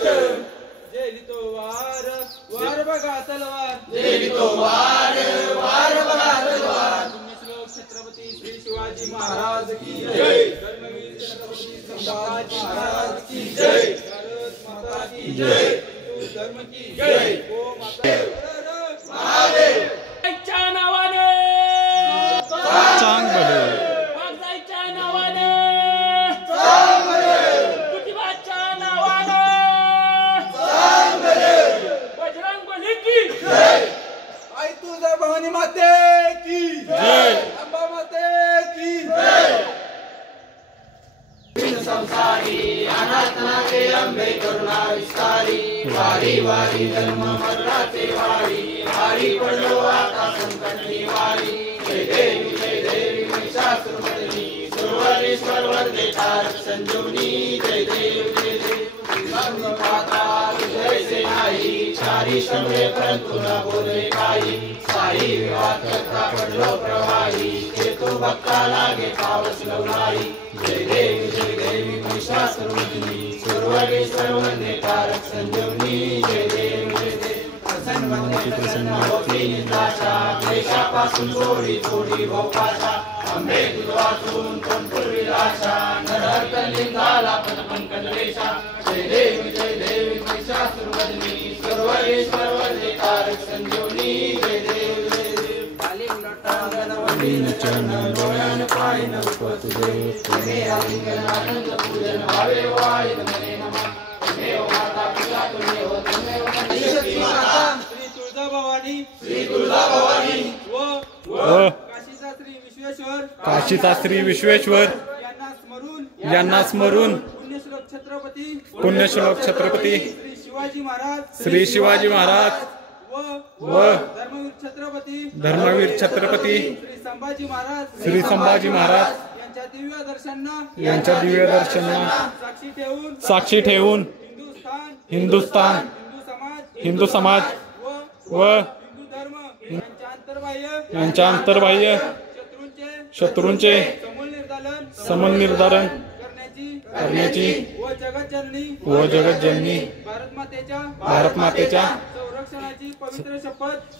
जेलितो वार वार बघा तलवार, जेलितो वार वार बघा तलवार। पुण्यश्लोक छत्रपती श्री शिवाजी महाराज की जय। धर्मवीर छत्रपती संभाजी महाराज की जय। भारत माता की जय। हिंदू धर्म की जय। गो माता महादेव। वागजायच्या नावाने चांग भले, वागजायच्या नावाने सांग बरे, कुटिबाच्या नावाने सांग बरे। बजरंग बली की जय। आई तुळजा भवानी माते की जय। अंबा माते की जय। संसारी अनाथनाथे अंबे करुणा विस्तारी, वारी वारी जन्म मरणाचे वारी, वारी पडलो आता संकट निवारी। जय देवी महिषासुरमर्दिनी, सुरवरेश्वर वरदे तारक संजीवनी। जय देव माता जय से नाही, चारी श्रमले परंतु न बोले काही। साई विवाद करता पडलो प्रवाही, हेतू भक्ता लागे पावस लवलाई। जय देवी महिषासुरमर्दिनी, सुरवरेश्वर वरदे तारक संजीवनी। जय देव प्रसन्न होती निद्राशा, क्लेशापासून थोडी थोडी भोपाशा। अंबे तुझ वाचून कोण पूर्वी आशा, नरहर लिंगाला पद पंकज रेषा। जय देवी महिषासुरमर्दिनी, सुरवरेश्वर वरदे तारक संजीवनी। जय देव चरण डोळ्यान पाहिन रूप तुझे, तुझे आलिंगन आनंद पूजन भावे वाळी नमने नमः। तुमेव माता पिता तुमेव तुमेव शक्ती माता, श्री तुळजा भवानी, श्री तुळजा भवानी व व काशीचा श्री विश्वेश्वर काशीचा श्री विश्वेश्वर यांना स्मरून पुण्यश्लोक छत्रपती पुण्यश्लोक छत्रपती श्री शिवाजी महाराज श्री शिवाजी महाराज व व धर्मवीर छत्रपती धर्मवीर छत्रपती श्री संभाजी महाराज श्री संभाजी महाराज यांच्या दिव्य दर्शनांना यांच्या दिव्य दर्शनांना साक्षी ठेवून हिंदुस्थान हिंदू समाज व व हिंदू धर्म यांच्या अंतर्बाह्य शत्रूंचे समूल निर्धारण करण्याची व जगज्जननी भारत मातेच्या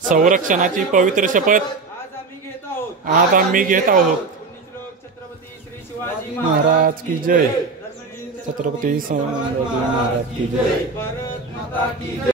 संरक्षणाची पवित्र शपथ आज आम्ही घेत आहोत। पुण्यश्लोक छत्रपती श्री शिवाजी महाराज की जय। छत्रपती संभाजी महाराज की जय। भारत माता की जय।